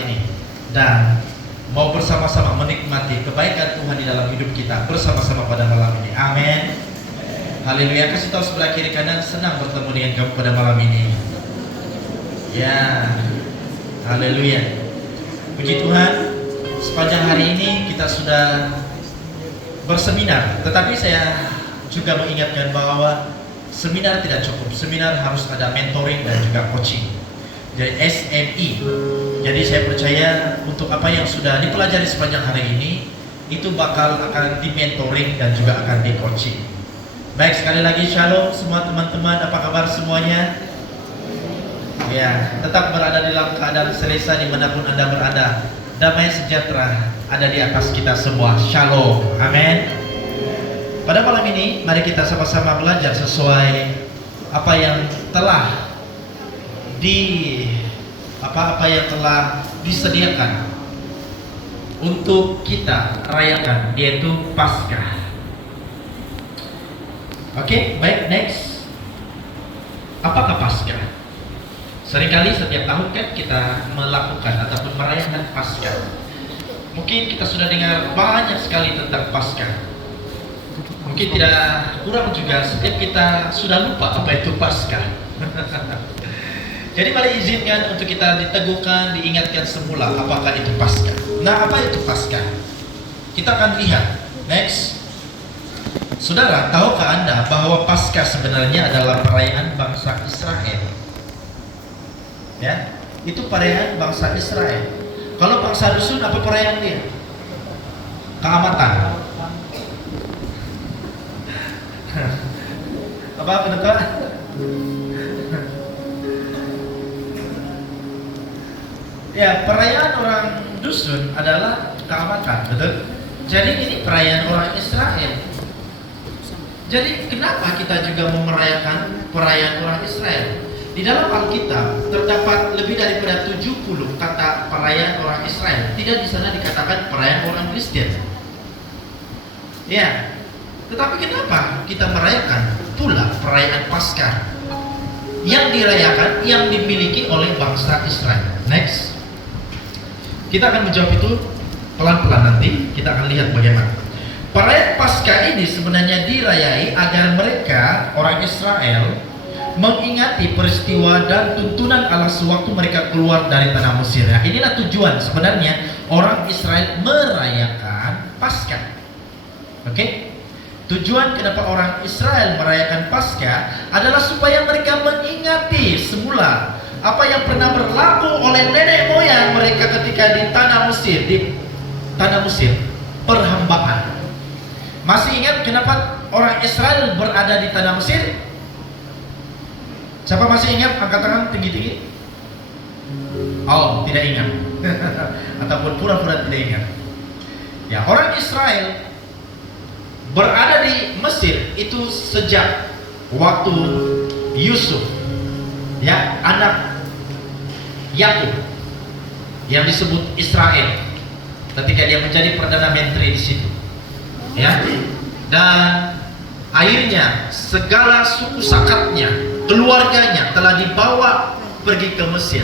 ini dan mau bersama-sama menikmati kebaikan Tuhan di dalam hidup kita bersama-sama pada malam ini. Amin. Haleluya. Kasih tahu sebelah kiri kanan, senang bertemu dengan kamu pada malam ini. Ya, haleluya. Puji Tuhan, sepanjang hari ini kita sudah berseminar, tetapi saya juga mengingatkan bahwa seminar tidak cukup. Seminar harus ada mentoring dan juga coaching. Jadi SMI. Jadi saya percaya untuk apa yang sudah dipelajari sepanjang hari ini itu akan di mentoring dan juga akan di coaching. Baik, sekali lagi shalom semua teman-teman, apa kabar semuanya? Ya, tetap berada dalam keadaan selesa dimanapun Anda berada. Damai sejahtera ada di atas kita semua. Shalom, amin. Pada malam ini mari kita sama-sama belajar sesuai apa yang telah disediakan untuk kita rayakan, yaitu Paskah. Oke, baik, next. Apakah Paskah? Seringkali setiap tahun kan kita melakukan ataupun merayakan Paskah. Mungkin kita sudah dengar banyak sekali tentang Paskah. Mungkin tidak kurang juga setiap kita sudah lupa apa itu Paskah. Jadi mari izinkan untuk kita diteguhkan, diingatkan semula apakah itu Paskah. Nah, apa itu Paskah? Kita akan lihat. Next. Saudara, tahukah Anda bahwa Paskah sebenarnya adalah perayaan bangsa Israel? Ya, itu perayaan bangsa Israel. Kalau bangsa dusun, apa perayaan dia? Keamatan. Apa benar? Ya, perayaan orang dusun adalah keamatan, betul? Jadi ini perayaan orang Israel. Jadi kenapa kita juga merayakan perayaan orang Israel? Di dalam Alkitab terdapat lebih daripada 70 kata perayaan orang Israel. Tidak di sana dikatakan perayaan orang Kristen. Ya, tetapi kenapa kita merayakan pula perayaan Paskah yang dirayakan, yang dimiliki oleh bangsa Israel? Next. Kita akan menjawab itu pelan-pelan nanti. Kita akan lihat bagaimana. Perayaan Paskah ini sebenarnya dirayai agar mereka, orang Israel, mengingati peristiwa dan tuntunan Allah sewaktu mereka keluar dari tanah Mesir. Nah, inilah tujuan sebenarnya orang Israel merayakan Paskah. Oke? Tujuan kenapa orang Israel merayakan Paskah adalah supaya mereka mengingati semula apa yang pernah berlaku oleh nenek moyang mereka ketika di tanah Mesir, perhambaan. Masih ingat kenapa orang Israel berada di tanah Mesir? Siapa masih ingat? Angkat tangan tinggi-tinggi. Oh, tidak ingat. Ataupun pura-pura tidak ingat. Ya, orang Israel berada di Mesir itu sejak waktu Yusuf, ya, anak Yakub yang disebut Israel, ketika dia menjadi perdana menteri di situ, ya, dan akhirnya segala suku sakatnya, keluarganya telah dibawa pergi ke Mesir.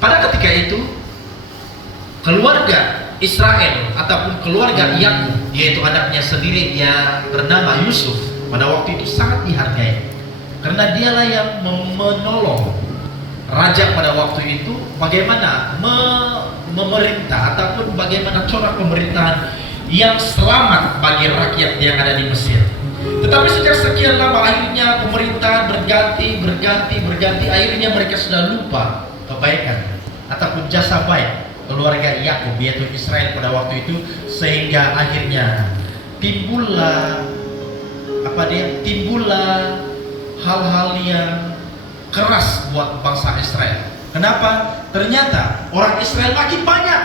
Pada ketika itu keluarga Israel ataupun keluarga Yakub, yaitu anaknya sendiri yang bernama Yusuf, pada waktu itu sangat dihargai karena dialah yang menolong raja pada waktu itu bagaimana memerintah ataupun bagaimana corak pemerintahan yang selamat bagi rakyat yang ada di Mesir. Tetapi sejak sekian lama akhirnya pemerintahan berganti, akhirnya mereka sudah lupa kebaikan ataupun jasa baik keluarga Yakub, yaitu Israel pada waktu itu, sehingga akhirnya timbullah hal-hal yang keras buat bangsa Israel. Kenapa? Ternyata orang Israel makin banyak,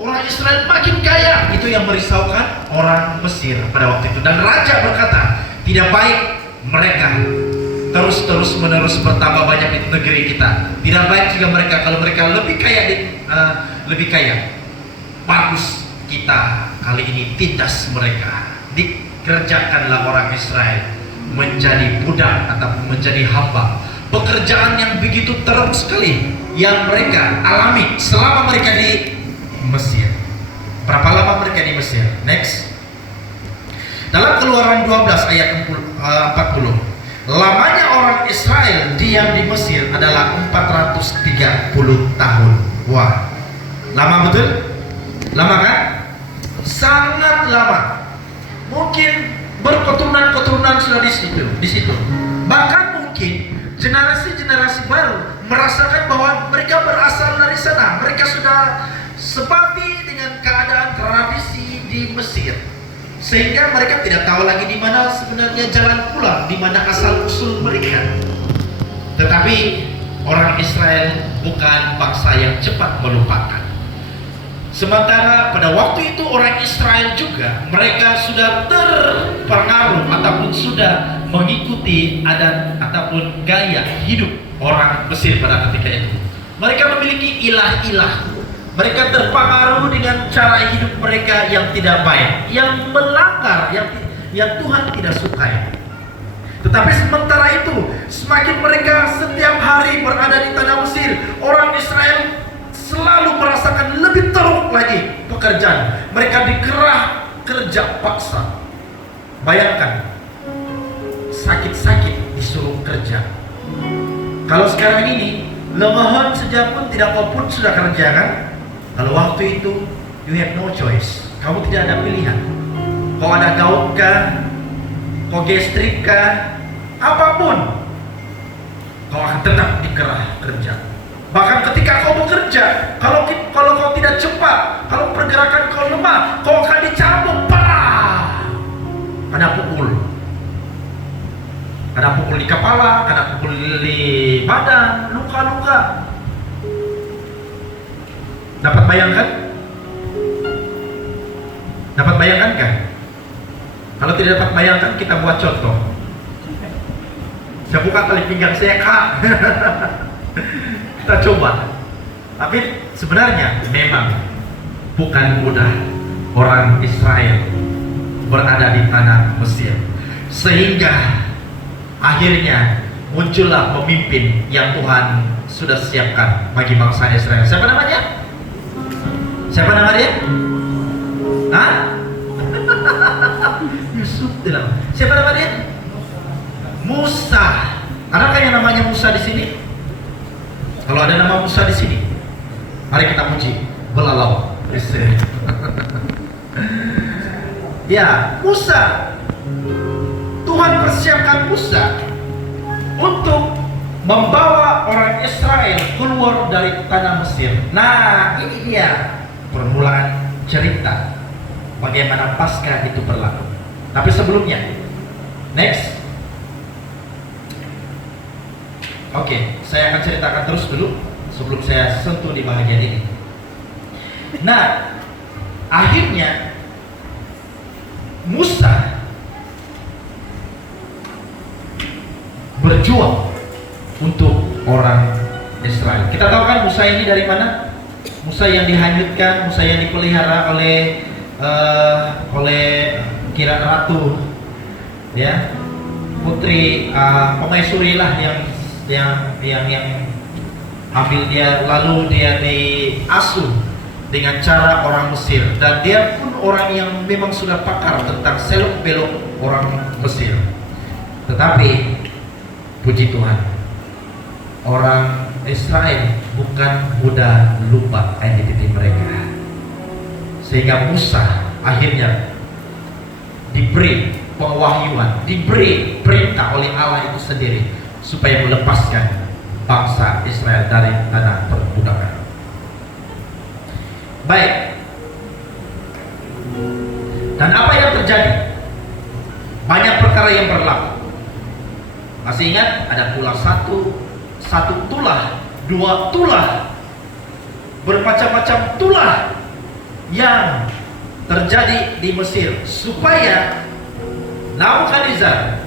orang Israel makin kaya. Itu yang merisaukan orang Mesir pada waktu itu. Dan raja berkata, tidak baik mereka terus menerus bertambah banyak di negeri kita. Tidak baik juga mereka kalau mereka lebih kaya. Bagus kita kali ini tindas mereka. Dikerjakanlah orang Israel menjadi budak ataupun menjadi hamba. Pekerjaan yang begitu teruk sekali, yang mereka alami selama mereka di Mesir. Berapa lama mereka di Mesir? Next. Dalam Keluaran 12 ayat 40, lamanya orang Israel diam di Mesir adalah 430 tahun. Wah, lama betul? Lama kan? Sangat lama. Mungkin berketurunan-keturunan sudah di situ. Bahkan mungkin generasi-generasi baru merasakan bahwa mereka berasal dari sana. Mereka sudah sebati dengan keadaan tradisi di Mesir, sehingga mereka tidak tahu lagi di mana sebenarnya jalan pulang, di mana asal usul mereka. Tetapi orang Israel bukan bangsa yang cepat melupakan. Sementara pada waktu itu orang Israel juga, mereka sudah terpengaruh ataupun sudah mengikuti adat ataupun gaya hidup orang Mesir pada ketika itu. Mereka memiliki ilah-ilah. Mereka terpengaruh dengan cara hidup mereka yang tidak baik, yang melanggar, yang Tuhan tidak sukai. Tetapi sementara itu, semakin mereka setiap hari berada di tanah Mesir, orang Israel selalu merasakan lebih teruk lagi pekerjaan. Mereka dikerah kerja paksa. Bayangkan, sakit-sakit disuruh kerja. Kalau sekarang ini, lemahan saja pun tidak kau pun sudah kerja kan? Kalau waktu itu, you have no choice. Kamu tidak ada pilihan. Kau ada gout kah? Kau gastrik kah? Apapun, kau akan tetap dikerah kerja. Bahkan ketika kau bekerja, kalau kau tidak cepat, kalau pergerakan kau lemah, kau akan dicambuk. Ada pukul. Ada pukul di kepala, ada pukul di badan, luka-luka. Dapat bayangkan? Dapat bayangkan kan? Kalau tidak dapat bayangkan, kita buat contoh. Saya buka tali pinggang saya, Kak. Kita coba. Tapi sebenarnya memang bukan mudah orang Israel berada di tanah Mesir, sehingga akhirnya muncullah pemimpin yang Tuhan sudah siapkan bagi bangsa Israel. Siapa namanya? Siapa nama dia? Hah? Yusuf tidak. Siapa nama dia? Musa. Adakah yang namanya Musa di sini? Kalau ada nama Musa di sini, mari kita puji. Belalau. Ya, Musa. Tuhan persiapkan Musa untuk membawa orang Israel keluar dari tanah Mesir. Nah, ini dia permulaan cerita bagaimana Paskah itu berlaku. Tapi sebelumnya, next. Oke, saya akan ceritakan terus dulu sebelum saya sentuh di bagian ini. Nah, akhirnya Musa berjuang untuk orang Israel. Kita tahu kan Musa ini dari mana? Musa yang dihanyutkan, Musa yang dipelihara oleh kira ratu, ya, putri pemaisuri lah yang ambil dia, lalu dia diasuh dengan cara orang Mesir, dan dia pun orang yang memang sudah pakar tentang seluk beluk orang Mesir. Tetapi puji Tuhan, orang Israel bukan mudah lupa identitas mereka, sehingga Musa akhirnya diberi pewahyuan, diberi perintah oleh Allah itu sendiri supaya melepaskan bangsa Israel dari tanah perbudakan. Baik. Dan apa yang terjadi? Banyak perkara yang berlaku. Masih ingat? Ada tulah satu tulah, dua tulah, bermacam-macam tulah yang terjadi di Mesir, supaya Nebukadnezar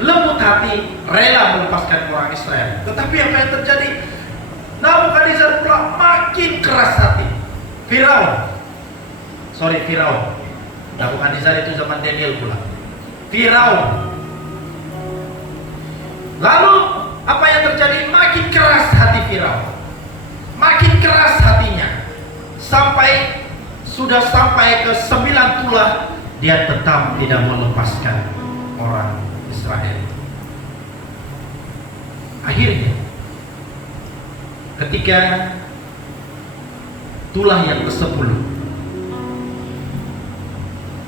lembut hati, rela melepaskan orang Israel. Tetapi apa yang terjadi? Nebukadnezar pula makin keras hati. Firaun. Nebukadnezar itu zaman Daniel pula. Firaun. Lalu apa yang terjadi? Makin keras hati Firaun. keras hatinya. Sampai sudah sampai ke 9 tulah, dia tetap tidak melepaskan orang Israel. Akhirnya ketika tulah yang ke-10,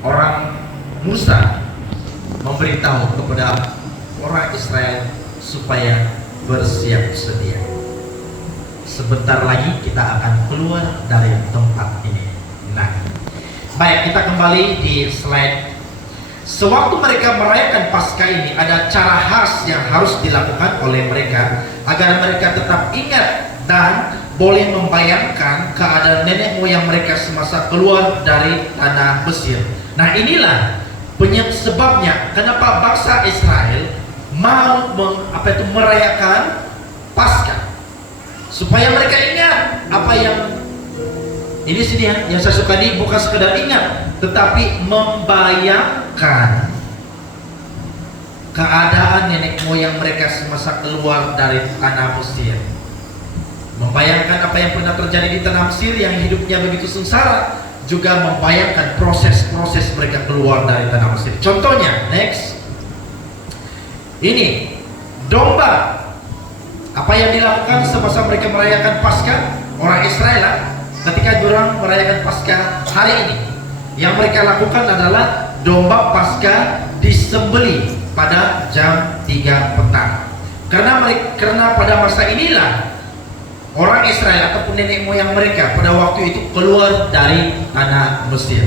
orang Musa memberitahu kepada orang Israel supaya bersiap sedia. Sebentar lagi kita akan keluar dari tempat ini. Nah, baik, kita kembali di slide. Sewaktu mereka merayakan Paskah ini, ada cara khas yang harus dilakukan oleh mereka agar mereka tetap ingat dan boleh membayangkan keadaan nenek moyang mereka semasa keluar dari tanah Mesir. Nah, inilah sebabnya kenapa bangsa Israel mau merayakan Paskah, supaya mereka ingat apa yang ini sini yang saya suka nih, bukan sekedar ingat, tetapi membayangkan keadaan nenek moyang mereka semasa keluar dari tanah Mesir. Membayangkan apa yang pernah terjadi di tanah Mesir yang hidupnya begitu sengsara, juga membayangkan proses-proses mereka keluar dari tanah Mesir. Contohnya, next. Ini domba. Apa yang dilakukan semasa mereka merayakan Paskah orang Israel ketika orang merayakan Paskah hari ini? Yang mereka lakukan adalah domba Paskah disembelih pada jam 3 petang. Karena pada masa inilah orang Israel ataupun nenek moyang mereka pada waktu itu keluar dari tanah Mesir.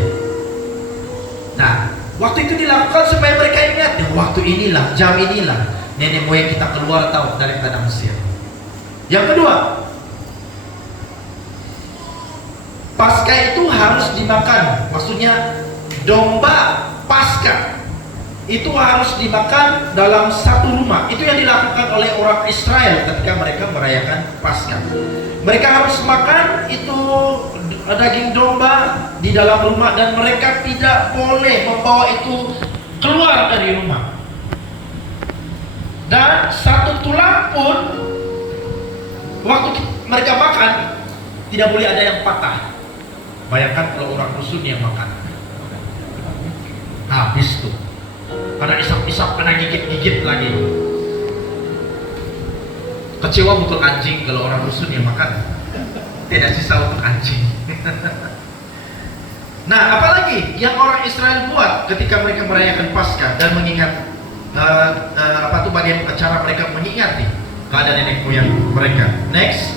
Nah, waktu itu dilakukan supaya mereka ingat, waktu inilah, jam inilah nenek moyang kita keluar dari tanah Mesir. Yang kedua, Paskah itu harus dimakan. Maksudnya domba Paskah itu harus dimakan dalam satu rumah. Itu yang dilakukan oleh orang Israel ketika mereka merayakan Paskah. Mereka harus makan itu daging domba di dalam rumah, dan mereka tidak boleh membawa itu keluar dari rumah. Dan satu tulang pun waktu mereka makan tidak boleh ada yang patah. Bayangkan kalau orang rusun yang makan, habis tuh, karena isap-isap, kena gigit-gigit lagi. Kecewa betul anjing kalau orang rusun yang makan, tidak sisa untuk anjing. Nah, apalagi yang orang Israel buat ketika mereka merayakan Paskah dan mengingat bagian acara mereka mengingati keadaan nenek moyang mereka. Next,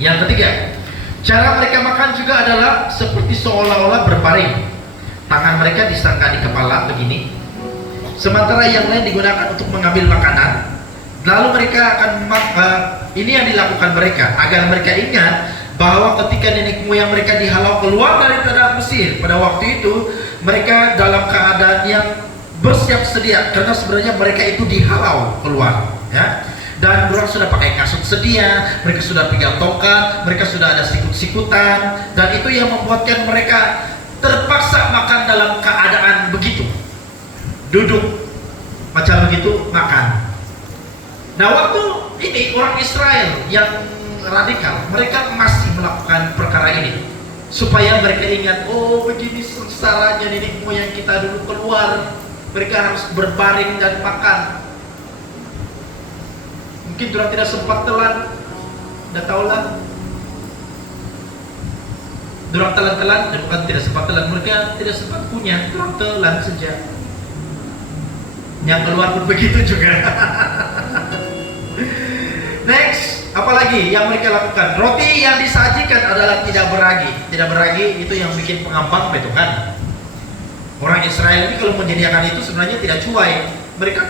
yang ketiga, cara mereka makan juga adalah seperti seolah-olah berbaring. Tangan mereka disangka di kepala begini, sementara yang lain digunakan untuk mengambil makanan. Lalu mereka akan ini yang dilakukan mereka agar mereka ingat bahwa ketika nenek moyang mereka dihalau keluar dari tanah Mesir pada waktu itu, mereka dalam keadaan yang bersiap sedia, karena sebenarnya mereka itu dihalau keluar, ya. Dan orang sudah pakai kasut sedia, mereka sudah pegang tongkat, mereka sudah ada sikut-sikutan, dan itu yang membuatkan mereka terpaksa makan dalam keadaan begitu, duduk macam begitu makan. Nah, waktu ini orang Israel yang radikal, mereka masih melakukan perkara ini supaya mereka ingat, oh begini sengsaranya nenek moyang kita dulu keluar, mereka harus berbaring dan makan. Mungkin orang tidak sempat telan, udah tahulah. Orang telan-telan, dan bukan tidak sempat telan, mereka tidak sempat punya, orang telan saja. Yang keluar pun begitu juga. Next, apalagi yang mereka lakukan? Roti yang disajikan adalah tidak beragi. Tidak beragi itu yang bikin pengambang itu kan. Orang Israel ini kalau menyediakan itu sebenarnya tidak cuai. Mereka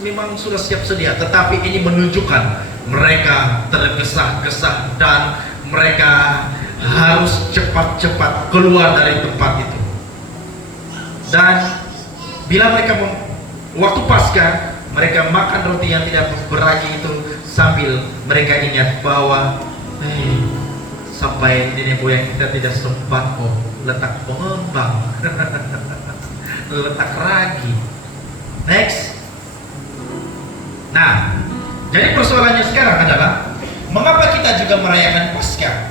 memang sudah siap sedia, tetapi ini menunjukkan mereka tergesa-gesa dan mereka harus cepat-cepat keluar dari tempat itu. Dan bila mereka waktu Paskah, mereka makan roti yang tidak beragi itu sambil mereka ingat bahwa sampai nenek moyang kita tidak sempat letak pengembang, letak ragi. Next. Nah, jadi persoalannya sekarang adalah Mengapa kita juga merayakan Paskah?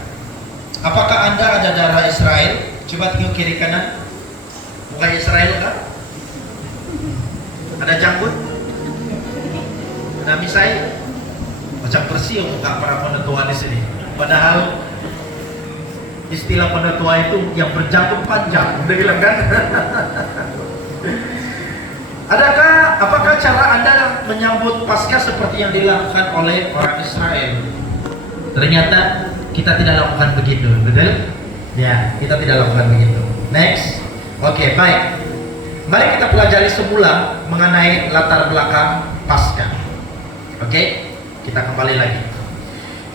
Apakah Anda ada darah Israel? Coba tengok kiri kanan. Muka Israel kan? Ada janggut? Ada misai? Macam bersih muka para penetua di sini. Padahal istilah penetua itu yang berjanggut panjang. Udah bilang kan? Apakah cara Anda menyambut Paskah seperti yang dilakukan oleh orang Israel? Ternyata kita tidak lakukan begitu, betul? Ya, kita tidak lakukan begitu. Next. Oke, baik. Mari kita pelajari semula mengenai latar belakang Paskah. Oke, kita kembali lagi.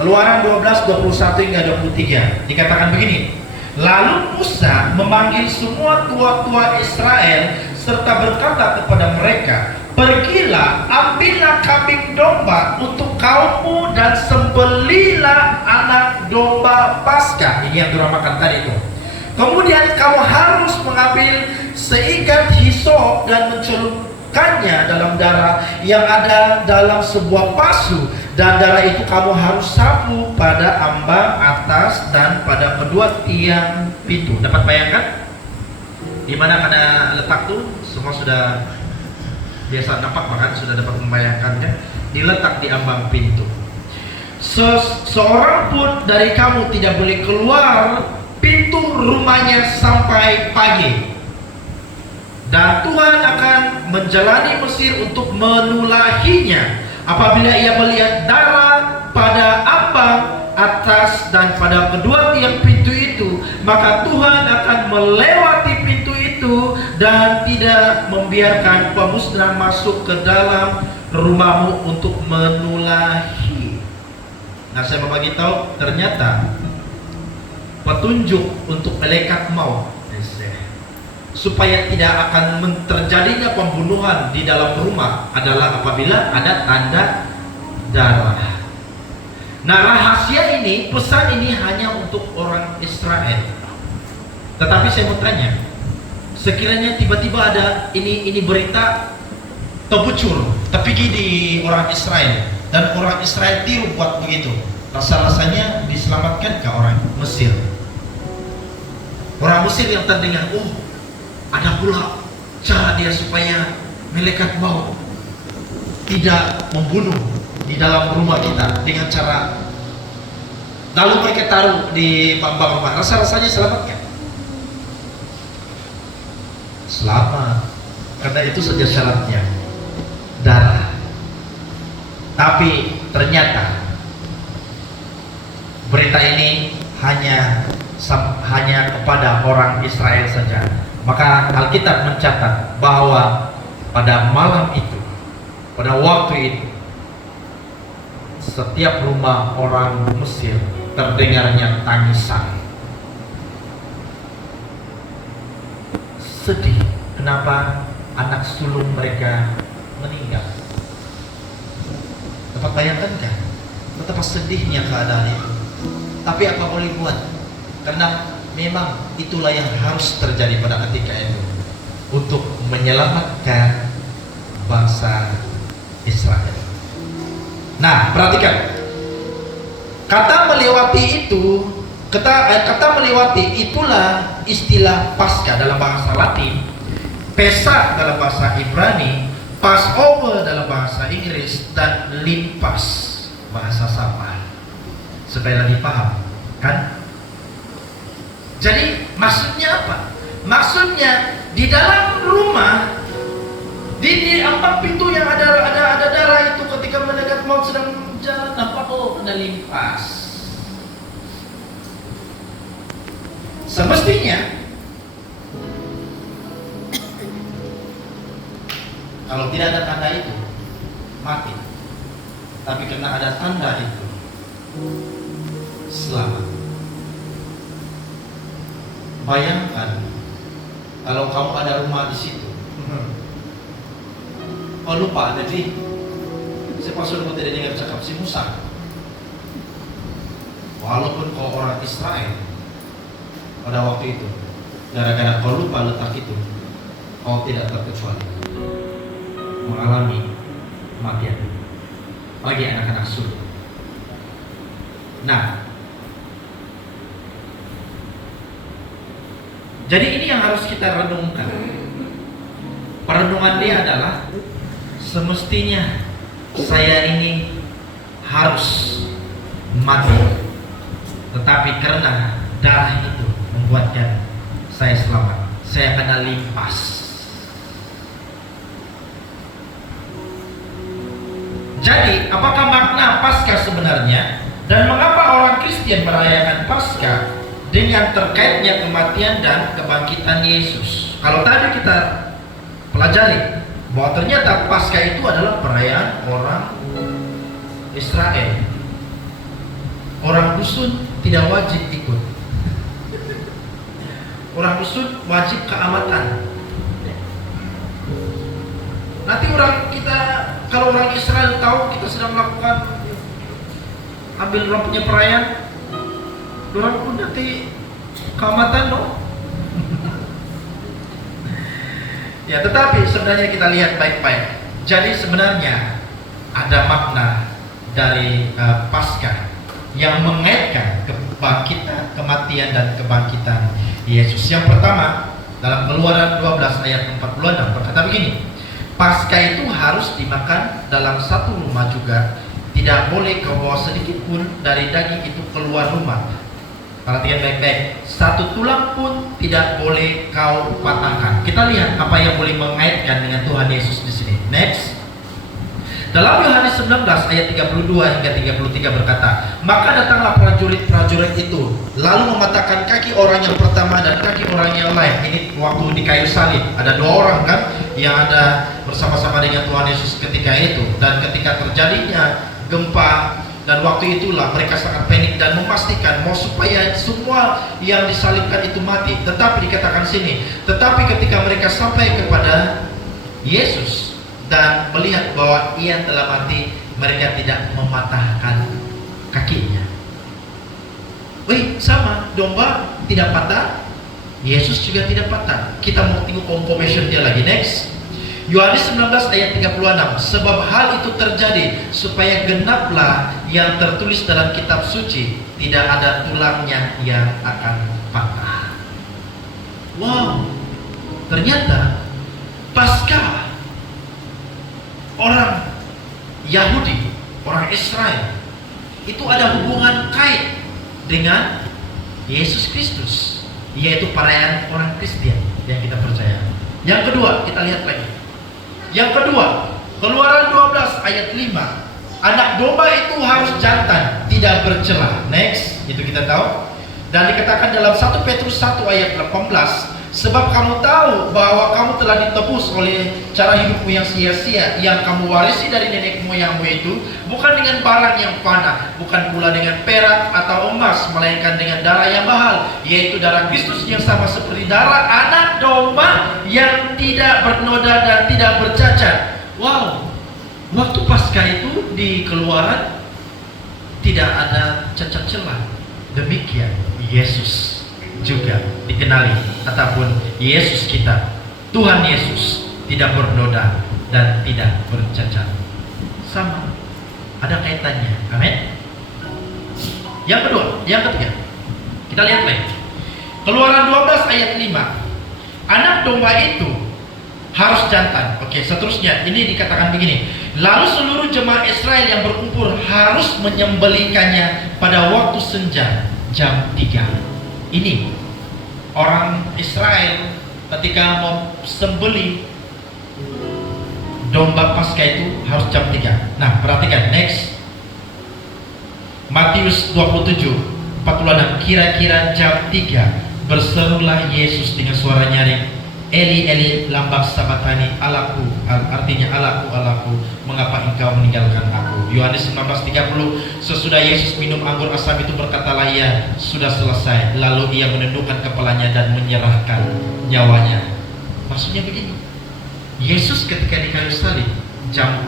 Keluaran 12, 21 hingga 23 dikatakan begini. Lalu Musa memanggil semua tua-tua Israel serta berkata kepada mereka, pergilah, ambillah kambing domba untuk kaummu dan sembelilah anak domba Paskah. Ini yang diramakan tadi itu. Kemudian kamu harus mengambil seikat hisop dan mencelupkannya dalam darah yang ada dalam sebuah pasu, dan darah itu kamu harus sapu pada ambang atas dan pada kedua tiang pintu. Dapat bayangkan di mana karena letak tuh? Semua sudah biasa nampak, bahkan sudah dapat membayangkannya. Diletak di ambang pintu. Seorang pun dari kamu tidak boleh keluar pintu rumahnya sampai pagi. Dan Tuhan akan menjalani Mesir untuk menulahinya. Apabila ia melihat darah pada ambang atas dan pada kedua tiang pintu itu, maka Tuhan akan melewati pintu itu dan tidak membiarkan pemusnah masuk ke dalam rumahmu untuk menulahi. Nah, saya mau bagi tahu, ternyata petunjuk untuk malaikat maut supaya tidak akan terjadinya pembunuhan di dalam rumah adalah apabila ada tanda darah. Nah, rahasia ini, pesan ini hanya untuk orang Israel. Tetapi saya mau tanya, sekiranya tiba-tiba ada ini berita terbucur, terpikir di orang Israel, dan orang Israel tiru buat begitu, rasa-rasanya diselamatkan ke orang Mesir. Orang Mesir yang terdengar, oh, ada pula cara dia supaya malaikat maut tidak membunuh di dalam rumah kita dengan cara, lalu mereka taruh di ambang rumah. Rasa-rasanya selamatkan? Selamat, karena itu saja syaratnya, darah. Tapi ternyata berita ini hanya kepada orang Israel saja. Maka Alkitab mencatat bahwa pada malam itu, pada waktu itu, setiap rumah orang Mesir terdengarnya tangisan. Sedih. Kenapa anak sulung mereka meninggal? Dapat bayangkan kan? Betapa sedihnya keadaan itu. Tapi apa boleh buat? Karena memang itulah yang harus terjadi pada ketika itu untuk menyelamatkan bangsa Israel. Nah, perhatikan. Kata melewati itu, kata melewati itulah istilah Paskah dalam bahasa Latin, Pesach dalam bahasa Ibrani, Passover dalam bahasa Inggris, dan Limpas bahasa Sapa. Supaya lebih paham, kan? Jadi maksudnya apa? Maksudnya di dalam rumah, di ambang pintu yang ada darah itu, ketika malaikat maut sedang jalan, nampak ada limpas. Semestinya kalau tidak ada tanda itu mati. Tapi karena ada tanda itu, selamat. Bayangkan kalau kamu ada rumah di situ. Oh, lupa tadi. Saya pasal lupa tidak dengar cakap si Musa. Walaupun kau orang Israel pada waktu itu, gara-gara kau lupa letak itu, kau tidak terkecuali mengalami kematian bagi anak-anak sulung. Nah, jadi ini yang harus kita renungkan. Perenungan dia adalah semestinya saya ini harus mati, tetapi karena darah itu membuatkan saya selamat, saya kena limpas. Jadi apakah makna Paskah sebenarnya, dan mengapa orang Kristen merayakan Paskah dengan terkaitnya kematian dan kebangkitan Yesus? Kalau tadi kita pelajari bahwa ternyata Paskah itu adalah perayaan orang Israel. Orang dusun tidak wajib ikut. Orang dusun wajib keamatan. Nanti kalau orang Israel tahu kita sedang melakukan ambil orang punya perayaan, orang pun nanti keamatan dong. Ya, tetapi sebenarnya kita lihat baik-baik. Jadi sebenarnya ada makna dari Paskah yang mengaitkan kematian dan kebangkitan Yesus. Yang pertama, dalam Keluaran 12 ayat 46 berkata begini, Paskah itu harus dimakan dalam satu rumah juga. Tidak boleh kau bawa sedikit pun dari daging itu keluar rumah. Perhatikan baik-baik, satu tulang pun tidak boleh kau patahkan. Kita lihat apa yang boleh mengaitkan dengan Tuhan Yesus di sini. Next. Dalam Yohanes 19 ayat 32 hingga 33 berkata, maka datanglah prajurit-prajurit itu, lalu mematahkan kaki orang yang pertama dan kaki orang yang lain. Ini waktu di kayu salib. Ada dua orang kan yang ada bersama-sama dengan Tuhan Yesus ketika itu. Dan ketika terjadinya gempa, dan waktu itulah mereka sangat panik dan memastikan mau supaya semua yang disalibkan itu mati. Tetapi dikatakan sini, tetapi ketika mereka sampai kepada Yesus dan melihat bahwa ia telah mati, mereka tidak mematahkan kakinya. Wih, sama, domba tidak patah, Yesus juga tidak patah. Kita mau tengok confirmation dia lagi. Next. Yohanes 19 ayat 36, sebab hal itu terjadi supaya genaplah yang tertulis dalam kitab suci, tidak ada tulangnya yang akan patah. Wow, ternyata Paskah orang Yahudi, orang Israel itu ada hubungan kait dengan Yesus Kristus, yaitu perayaan orang Kristen yang kita percaya. Yang kedua, kita lihat lagi. Yang kedua, Keluaran 12 ayat 5, anak domba itu harus jantan, tidak bercela. Next, itu kita tahu. Dan dikatakan dalam 1 Petrus 1 ayat 18, sebab kamu tahu bahwa kamu telah ditebus oleh cara hidupmu yang sia-sia, yang kamu warisi dari nenek moyangmu itu, bukan dengan barang yang fana, bukan pula dengan perak atau emas, melainkan dengan darah yang mahal, yaitu darah Kristus yang sama seperti darah anak domba yang tidak bernoda dan tidak bercacat. Wow, waktu Paskah itu di Keluaran tidak ada cacat celah. Demikian Yesus juga dikenali, ataupun Yesus kita, Tuhan Yesus, tidak bernoda dan tidak bercacat. Sama, ada kaitannya. Amin. Yang kedua, yang ketiga, kita lihat lagi. Keluaran 12 ayat 5, anak domba itu harus jantan. Oke, seterusnya ini dikatakan begini, lalu seluruh jemaah Israel yang berkumpul harus menyembelihkannya pada waktu senja jam 3. Ini orang Israel ketika mau sembelih domba Paskah itu harus jam 3. Nah, perhatikan next. Matius 27 46, kira-kira jam 3 berserulah Yesus dengan suara nyaring, Eli Eli lambak sabatani, Allahku, artinya Allahku, mengapa engkau meninggalkan aku? Yohanes 19:30, sesudah Yesus minum anggur asam itu berkatalah ia, sudah selesai. Lalu ia menundukkan kepalanya dan menyerahkan nyawanya. Maksudnya begini, Yesus ketika di kayu salib jam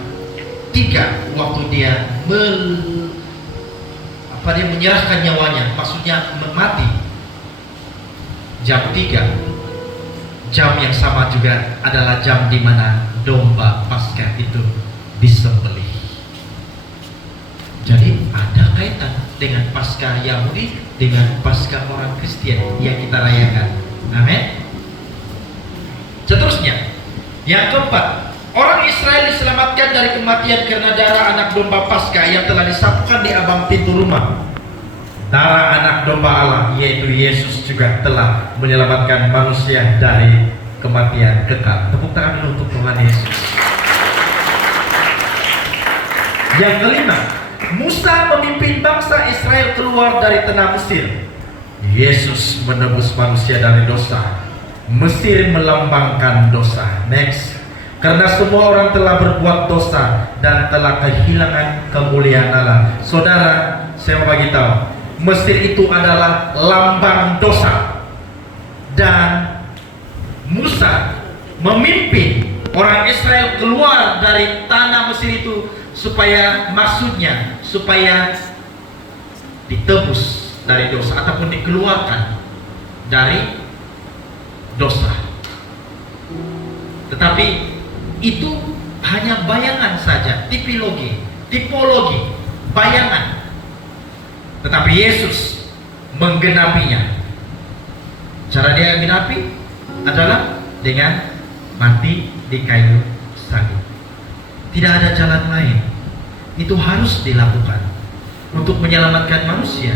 3 waktu dia menyerahkan nyawanya, maksudnya mati, jam 3, jam yang sama juga adalah jam di mana domba Paskah itu disembelih. Jadi ada kaitan. dengan Paskah Yahudi, dengan Paskah orang Kristen yang kita rayakan. Amin. Seterusnya, yang keempat, orang Israel diselamatkan dari kematian karena darah anak domba Paskah yang telah disapukan di ambang pintu rumah. Darah anak domba Allah, yaitu Yesus, juga telah menyelamatkan manusia dari kematian kekal. Tepuk tangan dulu untuk Tuhan Yesus. Yang kelima, Musa memimpin bangsa Israel keluar dari tanah Mesir. Yesus menebus manusia dari dosa. Mesir melambangkan dosa. Next. Karena semua orang telah berbuat dosa dan telah kehilangan kemuliaan Allah. Saudara, saya mau bagi tahu, Mesir itu adalah lambang dosa. Dan Musa memimpin orang Israel keluar dari tanah Mesir itu supaya ditebus dari dosa ataupun dikeluarkan dari dosa. Tetapi itu hanya bayangan saja, tipologi, bayangan. Tetapi Yesus menggenapinya. Cara dia menggenapi adalah dengan mati di kayu salib. Tidak ada jalan lain. Itu harus dilakukan. Untuk menyelamatkan manusia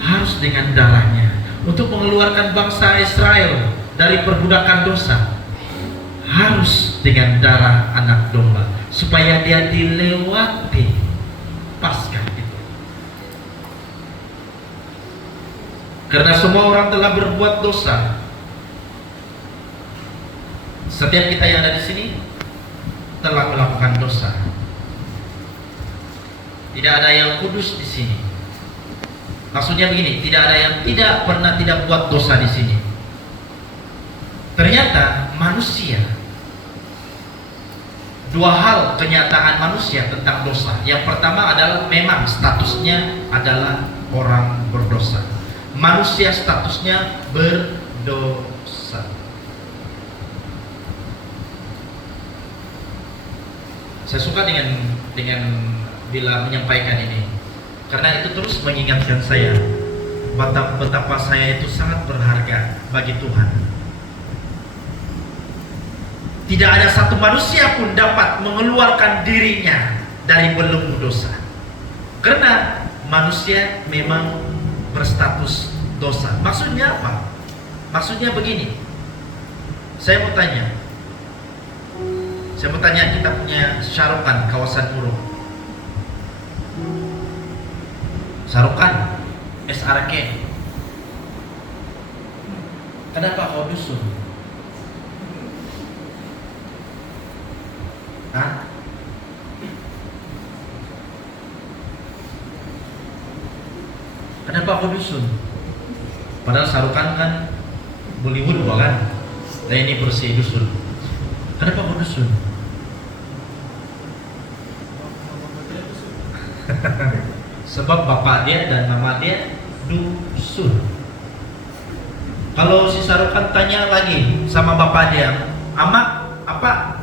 harus dengan darahnya. Untuk mengeluarkan bangsa Israel dari perbudakan dosa harus dengan darah anak domba, supaya dia dilewati Paskah itu. Karena semua orang telah berbuat dosa. Setiap kita yang ada di sini telah melakukan dosa. Tidak ada yang kudus di sini. Maksudnya begini, tidak ada yang tidak buat dosa di sini. Ternyata manusia, dua hal kenyataan manusia tentang dosa. Yang pertama adalah memang statusnya adalah orang berdosa. Manusia statusnya berdosa. Saya suka dengan bila menyampaikan ini, karena itu terus mengingatkan saya betapa saya itu sangat berharga bagi Tuhan. Tidak ada satu manusia pun dapat mengeluarkan dirinya dari belenggu dosa, karena manusia memang berstatus dosa. Maksudnya apa? Maksudnya begini, saya mau tanya kita punya Syarukan kawasan Murug. Syarukan SRK, kenapa kau dusun? Hah? Kenapa kau dusun? Padahal Syarukan kan Bollywood bukan? Nah ini bersih dusun. Kenapa kau dusun? Sebab bapak dia dan mama dia dusun. Kalau si Syarukan tanya lagi sama bapak dia, "Ama, apa?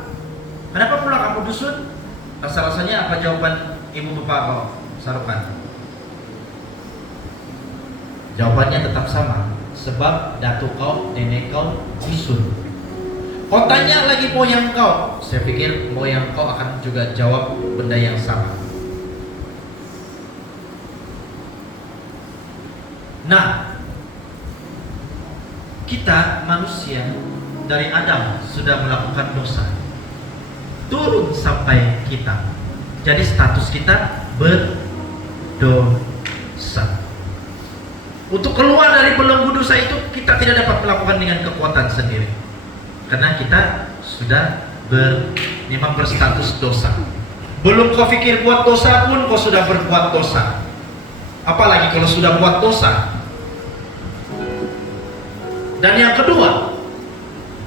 Kenapa pula kamu dusun?" Rasa-rasanya apa jawaban ibu bapak kau, Syarukan? Jawabannya tetap sama. Sebab datuk kau, nenek kau dusun. Kau tanya lagi moyang kau, saya pikir moyang kau akan juga jawab benda yang sama. Nah, kita manusia dari Adam sudah melakukan dosa, turun sampai kita. Jadi status kita berdosa. Untuk keluar dari belenggu dosa itu kita tidak dapat melakukan dengan kekuatan sendiri, karena kita sudah memang berstatus dosa. Belum kau pikir buat dosa pun kau sudah berbuat dosa. Apalagi kalau sudah buat dosa. Dan yang kedua,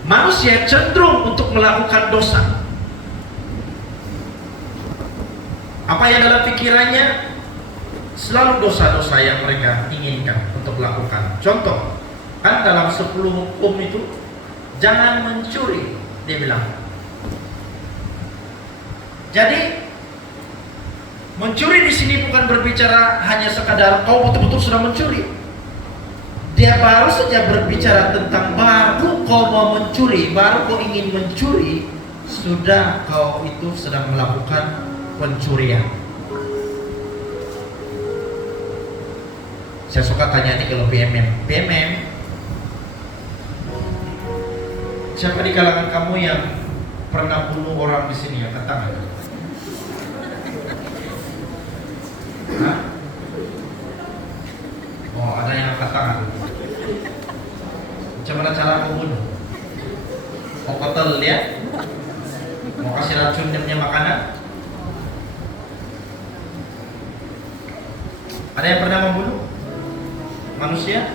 manusia cenderung untuk melakukan dosa. Apa yang dalam pikirannya? Selalu dosa-dosa yang mereka inginkan untuk lakukan. Contoh, kan dalam 10 hukum itu, jangan mencuri, dia bilang. Jadi Mencuri di sini bukan berbicara hanya sekadar kau betul-betul sudah mencuri. Dia baru saja berbicara tentang baru kau mau mencuri, baru kau ingin mencuri, sudah kau itu sedang melakukan pencurian. Saya suka tanya ini kalau PMM. Siapa di kalangan kamu yang pernah bunuh orang di sini? Angkat tangan. Hah? Oh, ada yang angkat tangan. Bagaimana cara kau bunuh? Mau kotel ya? Mau kasih racun punya makanan? Ada yang pernah membunuh manusia?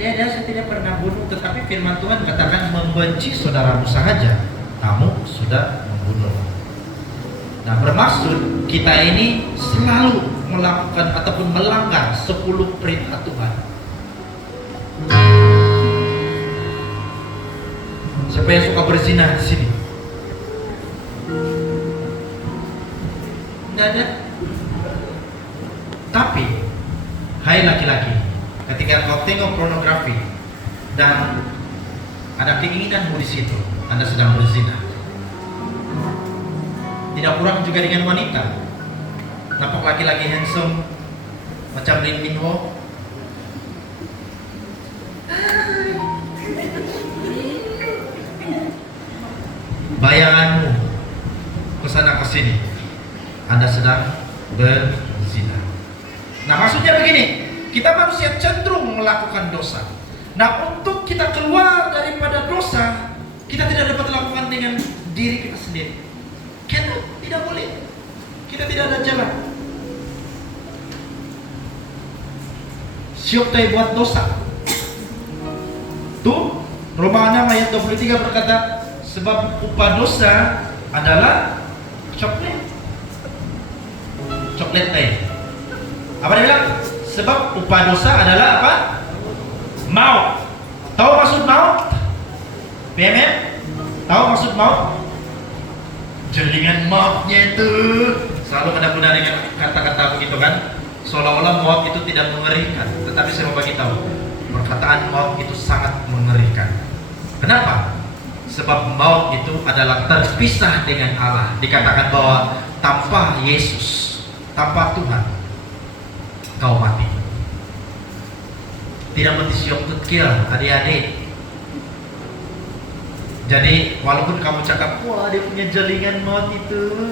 Tiada, saya tidak pernah bunuh. Tetapi firman Tuhan katakan membenci saudaramu sahaja, kamu sudah membunuh. Nah, bermaksud kita ini selalu melakukan ataupun melanggar 10 perintah Tuhan. Siapa yang suka berzina di sini? Tidak ada. Tapi, hai laki-laki, ketika kau tengok pornografi dan ada keinginanmu di situ, Anda sedang berzina. Tidak kurang juga dengan wanita. Nampak laki-laki handsome macam Lee Min Ho. Bayanganmu kesana kesini, Anda sedang berzina. Nah, maksudnya begini, kita manusia cenderung melakukan dosa. Nah, untuk kita keluar daripada dosa, kita tidak dapat lakukan dengan diri kita sendiri. Kita tidak boleh. Kita tidak ada jalan. Siok tay buat dosa. Tuh, Roma 6 ayat 23 berkata, sebab upah dosa adalah coklat. Coklat teh. Apa dia bilang? Sebab upah dosa adalah apa? Maut. Tahu maksud maut? PMM? Tahu maksud maut? Jaringan mautnya itu selalu benar-benar dengan kata-kata begitu kan? Seolah-olah maut itu tidak mengerikan. Tetapi saya mau bagi tahu, perkataan maut itu sangat mengerikan. Kenapa? Sebab maut itu adalah terpisah dengan Allah. Dikatakan bahwa tanpa Yesus, tanpa Tuhan, kau mati. Tidak mentisiok tukil, adik-adik. Jadi walaupun kamu cakap, wah dia punya jaringan maut itu,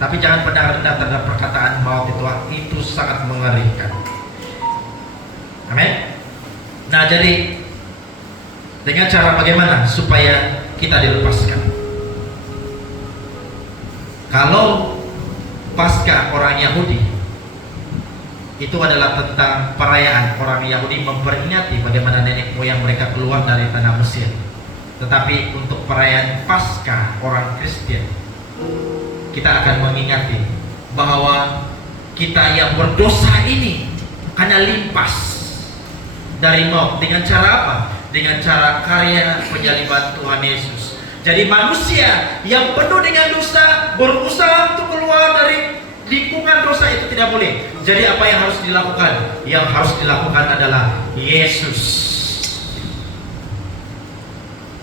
tapi jangan pernah rendah terhadap perkataan maut itu sangat mengerikan. Amin. Nah, jadi dengan cara bagaimana supaya kita dilepaskan? Kalau Paskah orang Yahudi itu adalah tentang perayaan orang Yahudi memperingati bagaimana nenek moyang mereka keluar dari tanah Mesir. Tetapi untuk perayaan Paskah orang Kristen, kita akan mengingati bahwa kita yang berdosa ini hanya limpas dari maut. Dengan cara apa? Dengan cara karya penyaliban Tuhan Yesus. Jadi manusia yang penuh dengan dosa berusaha untuk keluar dari lingkungan dosa itu tidak boleh. Jadi apa yang harus dilakukan? Yang harus dilakukan adalah Yesus.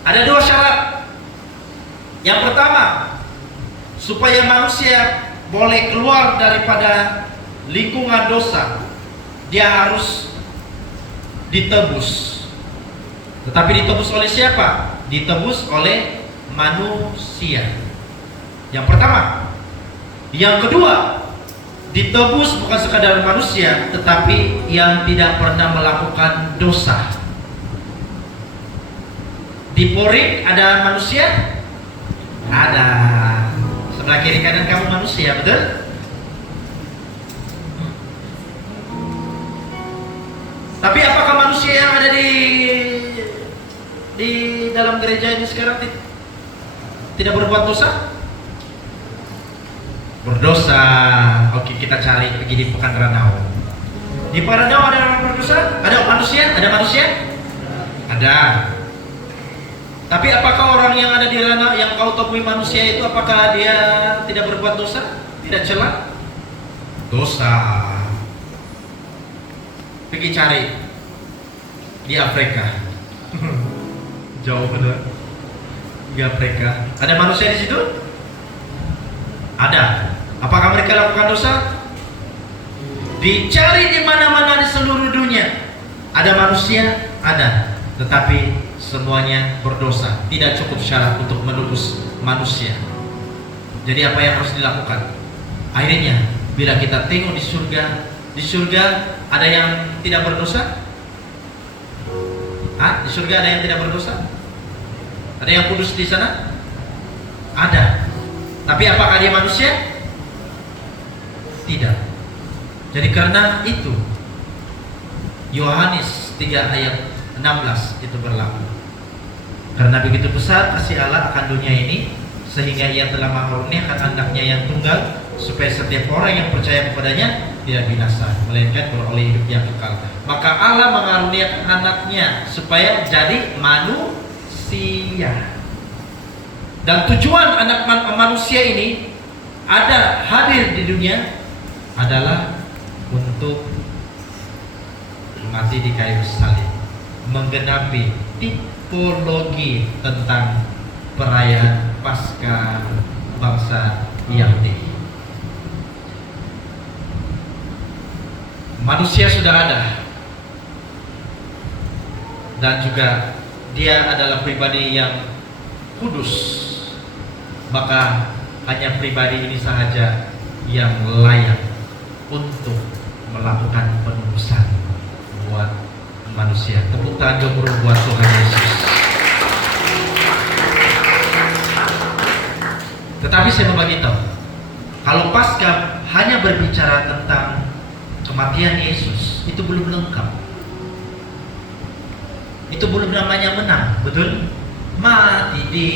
Ada 2 syarat. Yang pertama, supaya manusia boleh keluar daripada lingkungan dosa, dia harus ditebus. Tetapi ditebus oleh siapa? Ditebus oleh manusia. Yang pertama. Yang kedua, ditebus bukan sekadar manusia, tetapi yang tidak pernah melakukan dosa. Di Porik ada manusia? Ada. Sebelah kiri kanan kamu manusia, betul? Tapi apakah manusia yang ada di dalam gereja ini sekarang tidak berbuat dosa? Berdosa. Oke, kita cari pergi di Pekanbaru. Di Pekanbaru ada orang berdosa? Ada manusia? Ada manusia? Ada. Tapi apakah orang yang ada di ranah yang kau temui manusia itu, apakah dia tidak berbuat dosa? Tidak celah? Dosa. Pergi cari di Afrika. Jauh benar. Di Afrika. Ada manusia di situ? Ada. Apakah mereka lakukan dosa? Dicari di mana-mana di seluruh dunia. Ada manusia? Ada. Tetapi semuanya berdosa. Tidak cukup syarat untuk menebus manusia. Jadi apa yang harus dilakukan? Akhirnya bila kita tengok di surga ada yang tidak berdosa? Di surga ada yang tidak berdosa? Ada yang kudus di sana? Ada. Tapi apakah dia manusia? Tidak. Jadi karena itu Yohanes 3 ayat 16 itu berlaku. Karena begitu besar kasih Allah akan dunia ini, sehingga Ia telah mengaruniakan anaknya yang tunggal, supaya setiap orang yang percaya kepadanya tidak binasa, melainkan beroleh hidup yang kekal. Maka Allah mengaruniakan anaknya supaya jadi manusia. Dan tujuan anak manusia ini ada hadir di dunia adalah untuk mati di kayu salib, menggenapi tipologi tentang perayaan Paskah bangsa Yahudi. Manusia sudah ada, dan juga dia adalah pribadi yang kudus. Maka hanya pribadi ini sahaja yang layak untuk melakukan penebusan buat manusia. Tepuk tangan gemuruh buat Tuhan Yesus. Tetapi saya membagi tahu, kalau Paskah hanya berbicara tentang kematian Yesus, itu belum lengkap. Itu belum namanya menang, betul? Mati di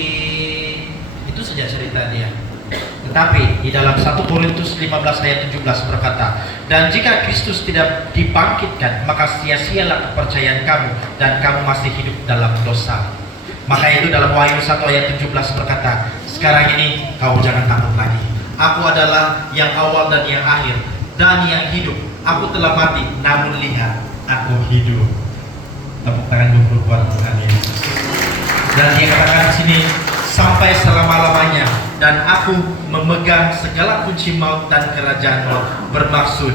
itu saja cerita dia. Tetapi di dalam 1 Korintus 15 ayat 17 berkata, dan jika Kristus tidak dibangkitkan, maka sia-sialah kepercayaan kamu, dan kamu masih hidup dalam dosa. Maka itu dalam Wahyu 1 ayat 17 berkata, sekarang ini kau jangan takut lagi. Aku adalah yang awal dan yang akhir, dan yang hidup. Aku telah mati, namun lihat, aku hidup. Tepuk tangan dulu buat Tuhan Yesus. Dan dia katakan di sini, sampai selama-lamanya, dan aku memegang segala kunci maut dan kerajaan maut. Bermaksud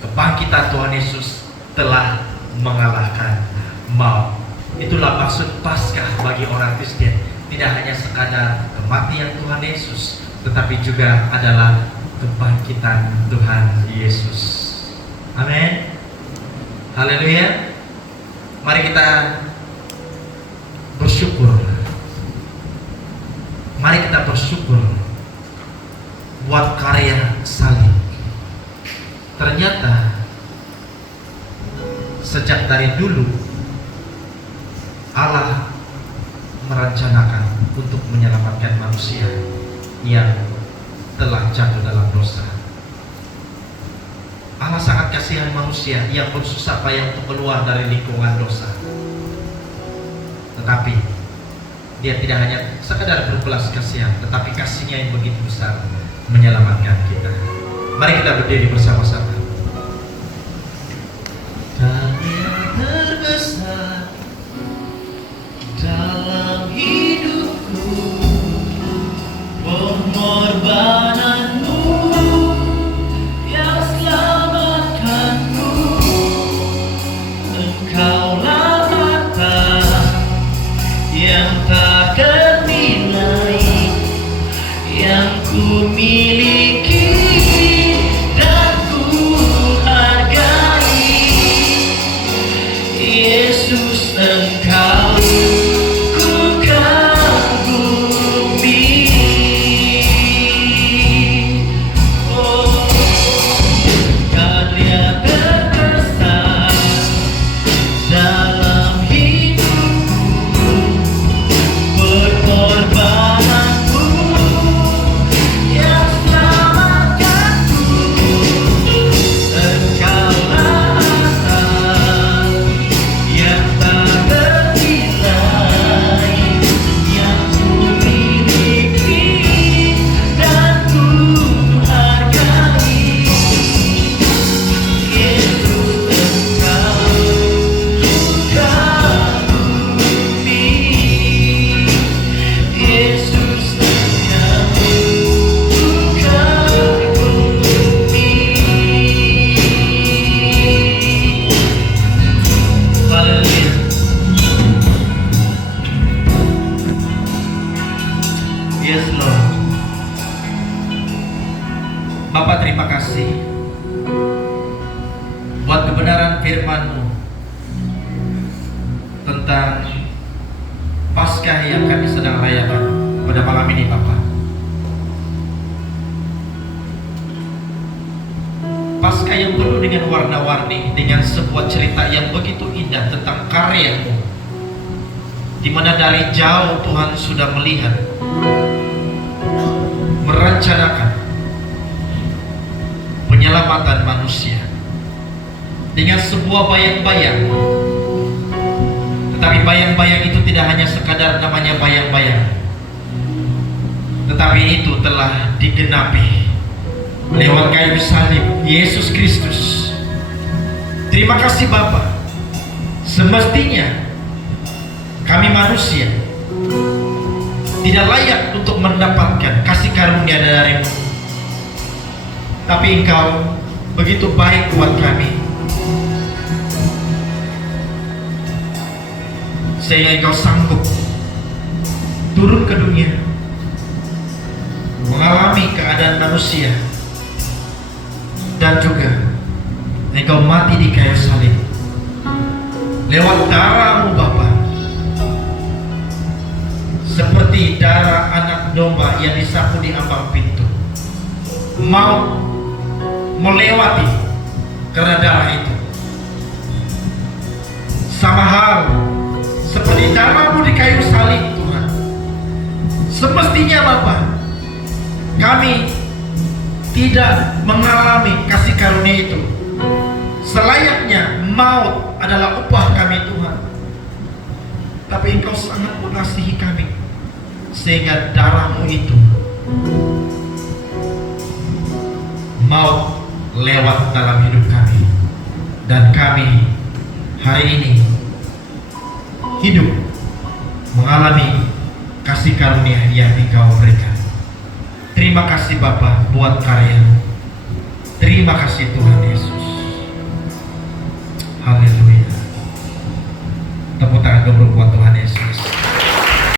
kebangkitan Tuhan Yesus telah mengalahkan maut. Itulah maksud Paskah bagi orang Kristen. Tidak hanya sekadar kematian Tuhan Yesus, tetapi juga adalah kebangkitan Tuhan Yesus. Amin. Haleluya. Mari kita bersyukur. Mari kita bersyukur buat karya salib. Ternyata sejak dari dulu Allah merencanakan untuk menyelamatkan manusia yang telah jatuh dalam dosa. Allah sangat kasihan manusia yang bersusah payah untuk keluar dari lingkungan dosa. Tetapi Dia tidak hanya sekadar berbelas kasihan, tetapi kasihnya yang begitu besar menyelamatkan kita. Mari kita berdiri bersama-sama. Karya terbesar dalam hidupku, pengorbananmu yang selamatkanku. Engkaulah harta yang tak ternilai yang ku miliki, dan ku firman-Mu tentang Paskah yang kami sedang rayakan pada malam ini, Bapa. Paskah yang penuh dengan warna-warni, dengan sebuah cerita yang begitu indah tentang karya-Mu, di mana dari jauh Tuhan sudah melihat, merencanakan penyelamatan manusia dengan sebuah bayang-bayang. Tetapi bayang-bayang itu tidak hanya sekadar namanya bayang-bayang, tetapi itu telah digenapi lewat kayu salib Yesus Kristus. Terima kasih Bapa. Semestinya kami manusia tidak layak untuk mendapatkan kasih karunia dari-Mu, tapi Engkau begitu baik buat kami, sehingga Engkau sanggup turun ke dunia, mengalami keadaan manusia, dan juga Engkau mati di kayu salib lewat darah-Mu Bapa, seperti darah anak domba yang disapu di ambang pintu. Mau melewati karena darah itu, sama hal seperti darah-Mu di kayu salib Tuhan. Semestinya Bapa, kami tidak mengalami kasih karunia itu. Selayaknya maut adalah upah kami Tuhan, tapi Engkau sangat mengasihi kami, sehingga darah-Mu itu maut lewat dalam hidup kami, dan kami hari ini hidup mengalami kasih karunia yang Engkau berikan. Terima kasih Bapa buat karya-Mu. Terima kasih Tuhan Yesus. Haleluya. Tepuk tangan dulu buat Tuhan Yesus.